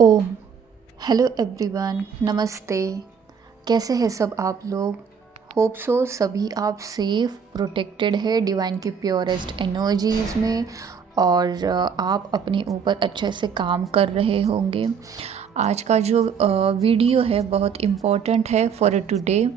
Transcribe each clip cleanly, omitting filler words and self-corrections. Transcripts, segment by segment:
ओम hello everyone, नमस्ते। कैसे हैं सब आप लोग? होप सो सभी आप सेफ प्रोटेक्टेड है डिवाइन की प्योरेस्ट एनर्जीज़ में और आप अपने ऊपर अच्छे से काम कर रहे होंगे। आज का जो वीडियो है बहुत इम्पोर्टेंट है फॉर टुडे।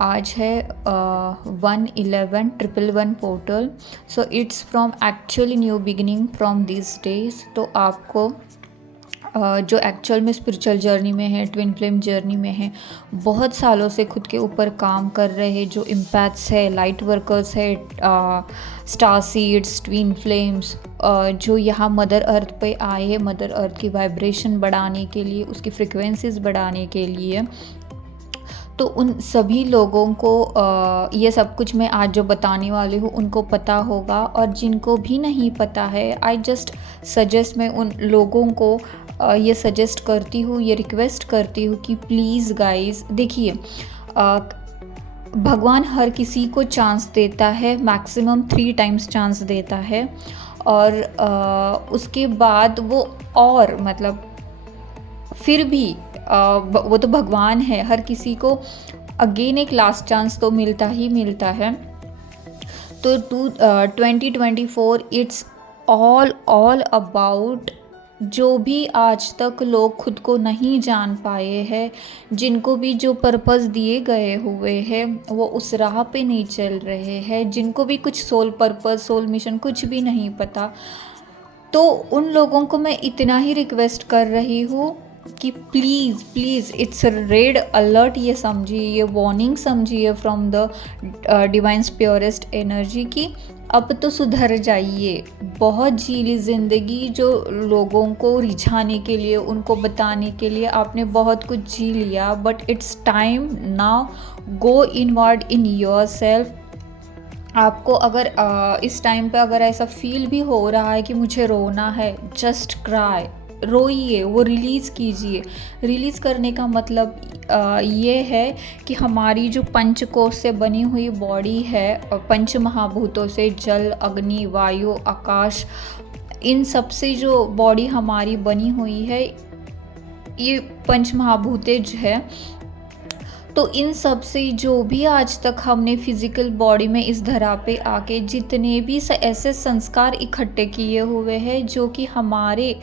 आज है 1/11/111 portal. So it's from actually new beginning from this days. तो आपको जो एक्चुअल में स्पिरिचुअल जर्नी में है, ट्विन फ्लेम जर्नी में है, बहुत सालों से खुद के ऊपर काम कर रहे हैं, जो इम्पैथ्स है, लाइट वर्कर्स है, स्टार सीड्स, ट्विन फ्लेम्स, जो यहाँ मदर अर्थ पे आए हैं मदर अर्थ की वाइब्रेशन बढ़ाने के लिए, उसकी फ्रिक्वेंसीज बढ़ाने के लिए। तो उन सभी लोगों को ये सब कुछ मैं आज जो बताने वाली हूँ उनको पता होगा, और जिनको भी नहीं पता है आई जस्ट सजेस्ट, मैं उन लोगों को ये सजेस्ट करती हूँ, ये रिक्वेस्ट करती हूँ कि प्लीज़ गाइस देखिए, भगवान हर किसी को चांस देता है, मैक्सिमम 3 टाइम्स चांस देता है, और उसके बाद वो और मतलब फिर भी वो तो भगवान है, हर किसी को अगेन एक लास्ट चांस तो मिलता ही मिलता है। तो 2024 इट्स ऑल अबाउट जो भी आज तक लोग खुद को नहीं जान पाए हैं, जिनको भी जो पर्पस दिए गए हुए हैं वो उस राह पे नहीं चल रहे हैं, जिनको भी कुछ सोल पर्पस, सोल मिशन कुछ भी नहीं पता, तो उन लोगों को मैं इतना ही रिक्वेस्ट कर रही हूँ कि प्लीज़ इट्स रेड अलर्ट ये समझिए, ये वार्निंग समझिए from the divine's purest energy की अब तो सुधर जाइए। बहुत जी ली ज़िंदगी, जो लोगों को रिझाने के लिए, उनको बताने के लिए आपने बहुत कुछ जी लिया, but it's time now go inward in your self. आपको अगर इस टाइम पे अगर ऐसा फील भी हो रहा है कि मुझे रोना है, जस्ट क्राई, रोइए, वो रिलीज़ कीजिए। रिलीज़ करने का मतलब ये है कि हमारी जो पंचकोश से बनी हुई बॉडी है, पंच महाभूतों से, जल, अग्नि, वायु, आकाश, इन सब से जो बॉडी हमारी बनी हुई है, ये पंच महाभूतें जो है, तो इन सब से जो भी आज तक हमने फिज़िकल बॉडी में इस धरा पे आके जितने भी ऐसे संस्कार इकट्ठे किए हुए हैं जो कि हमारे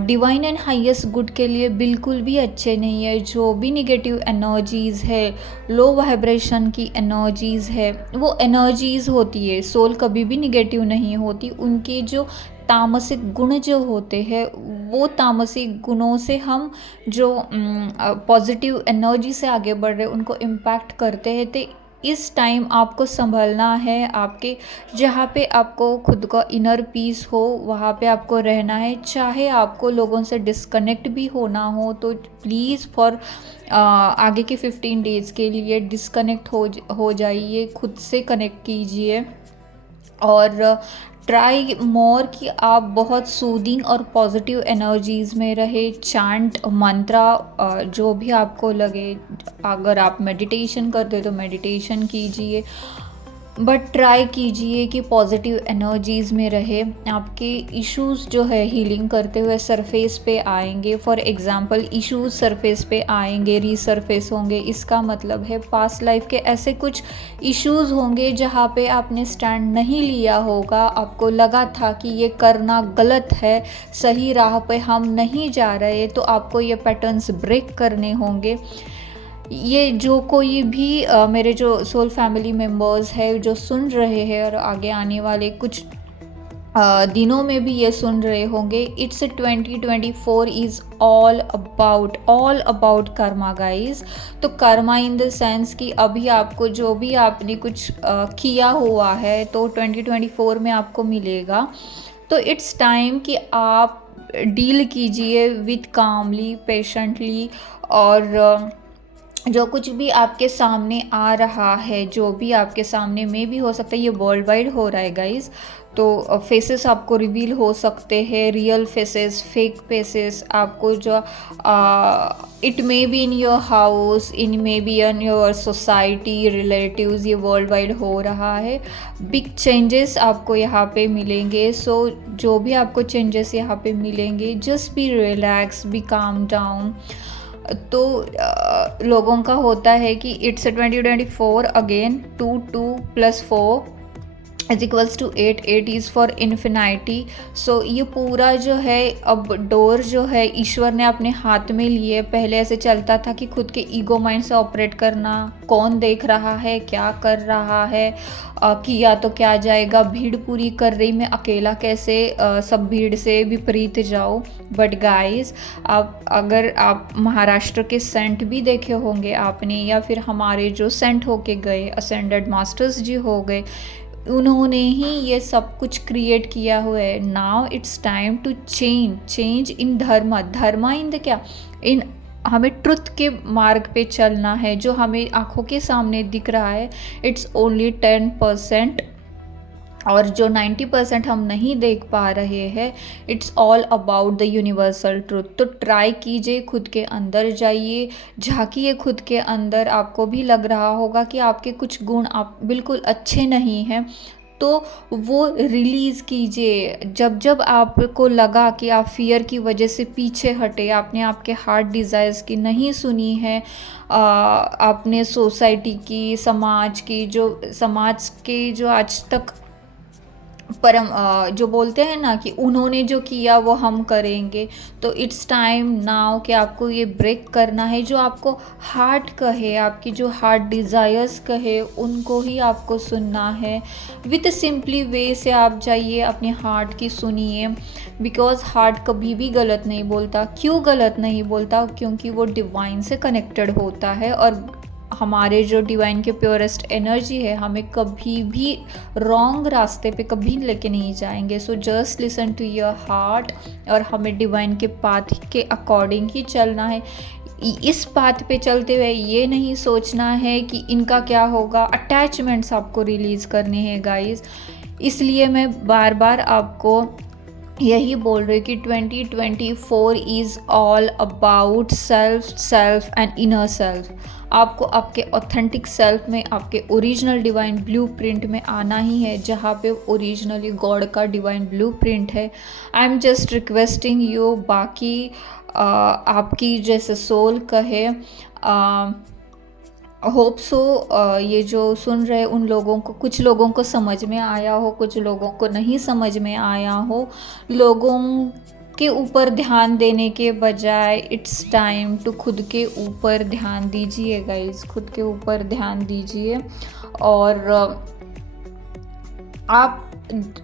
डिवाइन एंड हाईएस्ट गुड के लिए बिल्कुल भी अच्छे नहीं है, जो भी निगेटिव एनर्जीज़ है, लो वाइब्रेशन की एनर्जीज़ है, वो एनर्जीज़ होती है, सोल कभी भी निगेटिव नहीं होती। उनके जो तामसिक गुण जो होते हैं, वो तामसिक गुणों से हम जो पॉजिटिव एनर्जी से आगे बढ़ रहे उनको इम्पैक्ट करते हैं। तो इस टाइम आपको संभलना है, आपके जहाँ पे आपको खुद का इनर पीस हो वहाँ पे आपको रहना है। चाहे आपको लोगों से डिस्कनेक्ट भी होना हो तो प्लीज़ फॉर आगे के 15 डेज़ के लिए डिस्कनेक्ट हो जाइए, खुद से कनेक्ट कीजिए, और ट्राई मोर कि आप बहुत सूदिंग और पॉजिटिव एनर्जीज़ में रहे। चैंट मंत्रा जो भी आपको लगे, अगर आप मेडिटेशन करते हो तो मेडिटेशन कीजिए, बट ट्राई कीजिए कि पॉजिटिव एनर्जीज़ में रहे। आपके इश्यूज़ जो है हीलिंग करते हुए सरफेस पे आएंगे। फॉर एग्ज़ाम्पल, इश्यूज़ सरफेस पे आएंगे, रीसरफेस होंगे, इसका मतलब है पास्ट लाइफ के ऐसे कुछ इश्यूज़ होंगे जहाँ पे आपने स्टैंड नहीं लिया होगा, आपको लगा था कि ये करना गलत है, सही राह पे हम नहीं जा रहे, तो आपको ये पैटर्न्स ब्रेक करने होंगे। ये जो कोई भी मेरे जो सोल फैमिली मेम्बर्स है जो सुन रहे हैं और आगे आने वाले कुछ दिनों में भी ये सुन रहे होंगे, it's 2024 is all about Karma guys. तो कर्मा इन द सेंस कि अभी आपको जो भी आपने कुछ किया हुआ है तो 2024 में आपको मिलेगा। तो इट्स टाइम कि आप डील कीजिए विथ कामली, पेशेंटली, और जो कुछ भी आपके सामने आ रहा है, जो भी आपके सामने में भी हो सकता है, ये वर्ल्ड वाइड हो रहा है गाइज़। तो फेसेस आपको रिवील हो सकते हैं, रियल फेसेस, फेक फेसेस आपको जो it may be in your house, in may be in your society, relatives, ये वर्ल्ड वाइड हो रहा है। बिग चेंजेस आपको यहाँ पे मिलेंगे। सो जो भी आपको चेंजेस यहाँ पे मिलेंगे, just be relax, be calm down. तो लोगों का होता है कि it's 2024 again, 2 2 + 4 is equals to 8, 8 is for infinity. So ये पूरा जो है अब डोर जो है ईश्वर ने अपने हाथ में लिए। पहले ऐसे चलता था कि खुद के ईगो माइंड से ऑपरेट करना, कौन देख रहा है, क्या कर रहा है, किया तो क्या जाएगा, भीड़ पूरी कर रही, मैं अकेला कैसे सब भीड़ से विपरीत जाऊँ। बट गाइस, आप अगर आप महाराष्ट्र के सेंट भी देखे होंगे आपने, या फिर हमारे जो सेंट होके गए, असेंडेड मास्टर्स जी हो गए, उन्होंने ही ये सब कुछ क्रिएट किया हुआ है। Now it's time to change in dharma in the क्या, इन हमें ट्रुथ के मार्ग पे चलना है। जो हमें आंखों के सामने दिख रहा है, इट्स ओनली 10%, और जो 90% हम नहीं देख पा रहे हैं, it's all about the universal truth. तो ट्राई कीजिए, खुद के अंदर जाइए, झांकिए खुद के अंदर। आपको भी लग रहा होगा कि आपके कुछ गुण आप बिल्कुल अच्छे नहीं हैं, तो वो रिलीज़ कीजिए। जब जब आपको लगा कि आप फियर की वजह से पीछे हटे, आपने आपके हार्ट डिज़ायर्स की नहीं सुनी है, आपने सोसाइटी की, समाज के जो आज तक परम जो बोलते हैं ना कि उन्होंने जो किया वो हम करेंगे, तो इट्स टाइम नाउ कि आपको ये ब्रेक करना है। जो आपको हार्ट कहे, आपकी जो हार्ट डिज़ायर्स कहे, उनको ही आपको सुनना है। विथ सिंपली वे से आप जाइए, अपने हार्ट की सुनिए, बिकॉज़ हार्ट कभी भी गलत नहीं बोलता। क्यों गलत नहीं बोलता? क्योंकि वो डिवाइन से कनेक्टेड होता है, और हमारे जो डिवाइन के प्योरेस्ट एनर्जी है, हमें कभी भी रॉन्ग रास्ते पे कभी लेके नहीं जाएंगे। So just listen to your heart, और हमें डिवाइन के पाथ के अकॉर्डिंग ही चलना है। इस पाथ पे चलते हुए ये नहीं सोचना है कि इनका क्या होगा। अटैचमेंट्स आपको रिलीज़ करने हैं गाइस। इसलिए मैं बार बार आपको यही बोल रही कि 2024 is all about self and inner self. आपको आपके ऑथेंटिक सेल्फ में, आपके ओरिजिनल डिवाइन ब्लूप्रिंट में आना ही है, जहाँ पे ओरिजिनली गॉड का डिवाइन ब्लूप्रिंट है। I am just requesting you, बाकी आपकी जैसे सोल कहे। होप सो ये जो सुन रहे उन लोगों को, कुछ लोगों को समझ में आया हो, कुछ लोगों को नहीं समझ में आया हो। लोगों के ऊपर ध्यान देने के बजाय इट्स टाइम टू खुद के ऊपर ध्यान दीजिए गाइस, खुद के ऊपर ध्यान दीजिए। और आप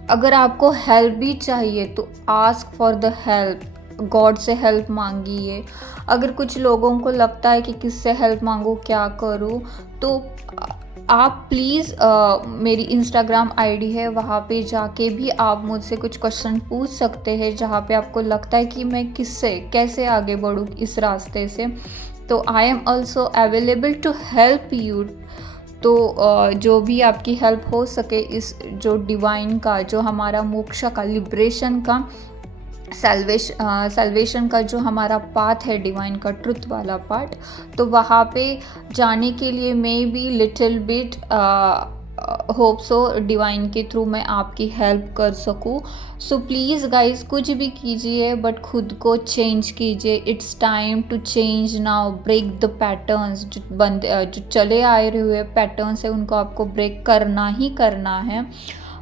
अगर आपको हेल्प भी चाहिए तो ask for the help, God से हेल्प मांगिए। अगर कुछ लोगों को लगता है कि किससे हेल्प मांगूँ, क्या करूँ, तो आप प्लीज़ मेरी इंस्टाग्राम आईडी है, वहाँ पे जाके भी आप मुझसे कुछ क्वेश्चन पूछ सकते हैं, जहाँ पे आपको लगता है कि मैं किससे कैसे आगे बढ़ूँ इस रास्ते से। तो I am also available to help you. तो जो भी आपकी हेल्प हो सके, इस जो डिवाइन का, जो हमारा मोक्ष का, लिब्रेशन का, सल्वेशन का जो हमारा पाथ है, डिवाइन का ट्रुथ वाला पार्ट, तो वहाँ पे जाने के लिए may be little bit hope so divine के थ्रू मैं आपकी हेल्प कर सकूँ। सो प्लीज़ गाइस, कुछ भी कीजिए बट खुद को चेंज कीजिए। It's time to change now, break the patterns. जो चले आए हुए पैटर्न्स है, उनको आपको ब्रेक करना ही करना है।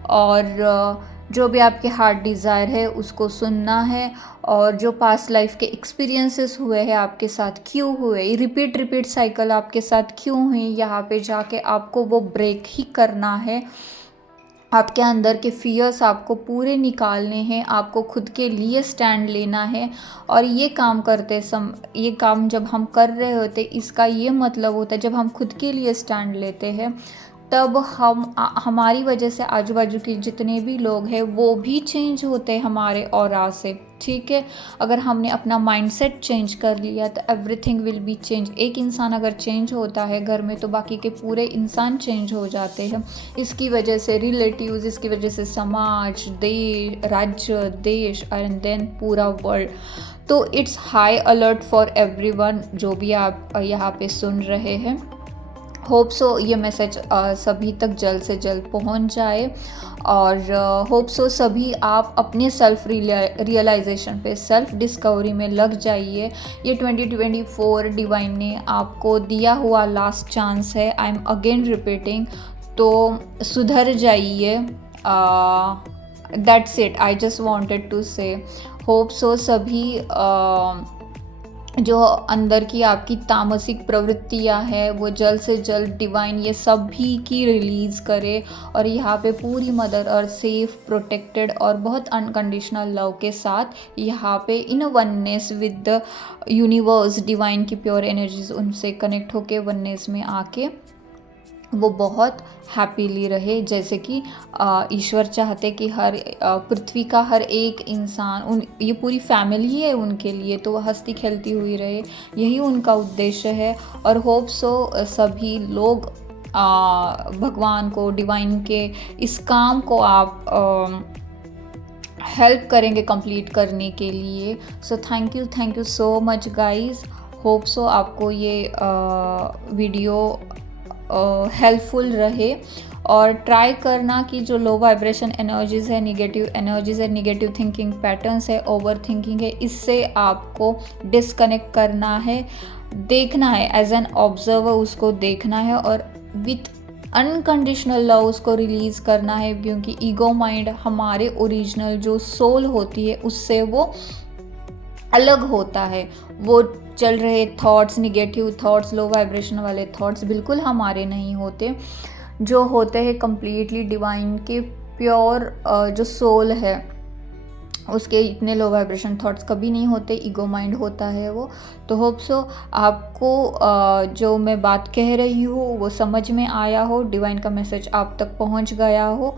और जो भी आपके हार्ट डिज़ायर है उसको सुनना है, और जो पास्ट लाइफ के एक्सपीरियंसेस हुए हैं आपके साथ, क्यों हुए, रिपीट साइकिल आपके साथ क्यों हुई, यहाँ पे जाके आपको वो ब्रेक ही करना है। आपके अंदर के फियर्स आपको पूरे निकालने हैं, आपको खुद के लिए स्टैंड लेना है। और ये काम जब हम कर रहे होते, इसका ये मतलब होता है, जब हम खुद के लिए स्टैंड लेते हैं, तब हमारी वजह से आजू बाजू के जितने भी लोग हैं वो भी चेंज होते हैं हमारे ऑरा से, ठीक है। अगर हमने अपना माइंडसेट चेंज कर लिया तो एवरीथिंग विल बी चेंज। एक इंसान अगर चेंज होता है घर में तो बाकी के पूरे इंसान चेंज हो जाते हैं। इसकी वजह से रिलेटिव्स, इसकी वजह से समाज, देश, राज्य, देश एंड देन पूरा वर्ल्ड। तो it's high alert for everyone जो भी आप यहाँ पे सुन रहे हैं। होप सो ये मैसेज सभी तक जल्द से जल्द पहुंच जाए, और होप सो सभी आप अपने सेल्फ रियलाइजेशन पे, सेल्फ डिस्कवरी में लग जाइए। ये 2024 डिवाइन ने आपको दिया हुआ लास्ट चांस है। आई एम अगेन रिपीटिंग, तो सुधर जाइए। That's it, I just wanted to say. Hope so सभी जो अंदर की आपकी तामसिक प्रवृत्तियां हैं वो जल्द से जल्द डिवाइन ये सभी की रिलीज़ करे, और यहाँ पे पूरी मदर अर्थ सेफ, प्रोटेक्टेड और बहुत अनकंडीशनल लव के साथ यहाँ पे इन oneness with the universe, divine की प्योर एनर्जीज उनसे कनेक्ट होके वननेस में आके वो बहुत हैप्पीली रहे। जैसे कि ईश्वर चाहते कि हर पृथ्वी का हर एक इंसान, ये पूरी फैमिली है उनके लिए, तो वह हंसती खेलती हुई रहे, यही उनका उद्देश्य है। और होप सो सभी लोग भगवान को, डिवाइन के इस काम को आप हेल्प करेंगे कंप्लीट करने के लिए। So thank you so much guys. Hope so आपको ये वीडियो हेल्पफुल रहे, और ट्राई करना कि जो लो वाइब्रेशन एनर्जीज़ है, निगेटिव एनर्जीज़ है, निगेटिव थिंकिंग पैटर्न्स है, ओवर थिंकिंग है, इससे आपको डिस्कनेक्ट करना है, देखना है एज एन ऑब्जर्वर, उसको देखना है और विथ अनकंडीशनल लव उसको रिलीज़ करना है। क्योंकि ईगो माइंड हमारे ओरिजिनल जो सोल होती है उससे वो अलग होता है। वो चल रहे thoughts, negative thoughts, low vibration वाले थॉट्स बिल्कुल हमारे नहीं होते। जो होते हैं कंप्लीटली डिवाइन के प्योर जो सोल है उसके इतने लो वाइब्रेशन थॉट्स कभी नहीं होते, ईगो माइंड होता है वो। तो होप सो आपको जो मैं बात कह रही हूँ वो समझ में आया हो, डिवाइन का मैसेज आप तक पहुँच गया हो।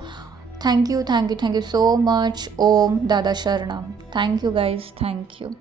Thank you so much. ओम दादा शरणम। Thank you guys, thank you.